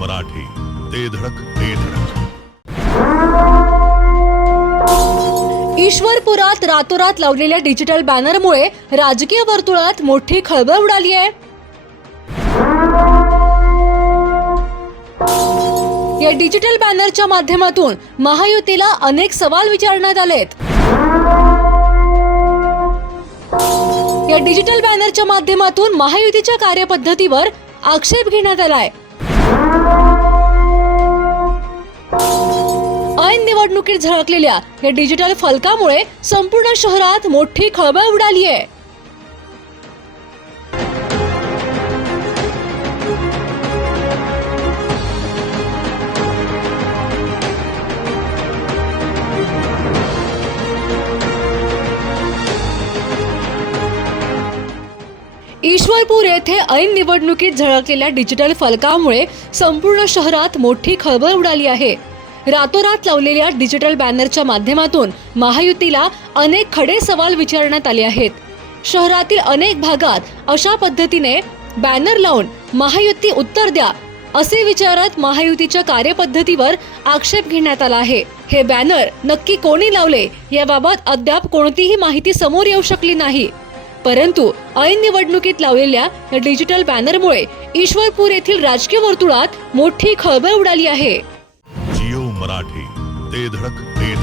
मराठी. ते धडक ते धडक. ईश्वरपुरात रातोरात लावलेल्या डिजिटल बॅनरमुळे राजकीय वर्तुळात मोठी खळबळ उडाली आहे. या डिजिटल बॅनरच्या माध्यमातून महायुतीला अनेक सवाल विचारण्यात आलेत. या डिजिटल बॅनरच्या माध्यमातून महायुतीच्या कार्यपद्धतीवर आक्षेप घेण्यात आलाय. ऐन निवडणुकीत झळकलेल्या या डिजिटल फलकामुळे संपूर्ण शहरात मोठी खळबळ उडाली आहे. ईश्वरपूर येथे ऐन निवडणुकीत झळकलेल्या डिजिटल फलकामुळे संपूर्ण शहरात मोठी खळबळ उडाली आहे. रातोरात लावलेल्या डिजिटल बॅनरच्या माध्यमातून महायुतीला अनेक खडे सवाल विचारण्यात आले आहेत. शहरातील अनेक भागात अशा पद्धतीने बॅनर लावून महायुती उत्तर द्या असे विचारत महायुतीच्या कार्यपद्धतीवर आक्षेप घेण्यात आला आहे. हे बॅनर नक्की कोणी लावले? याबाबत अद्याप कोणतीही माहिती समोर येऊ शकली नाही. परंतु ऐन निवडणुकीत लावलेल्या या डिजिटल बॅनरमुळे ईश्वरपूर येथील राजकीय वर्तुळात मोठी खळबळ उडाली आहे. जिओ मराठी ते धडक ते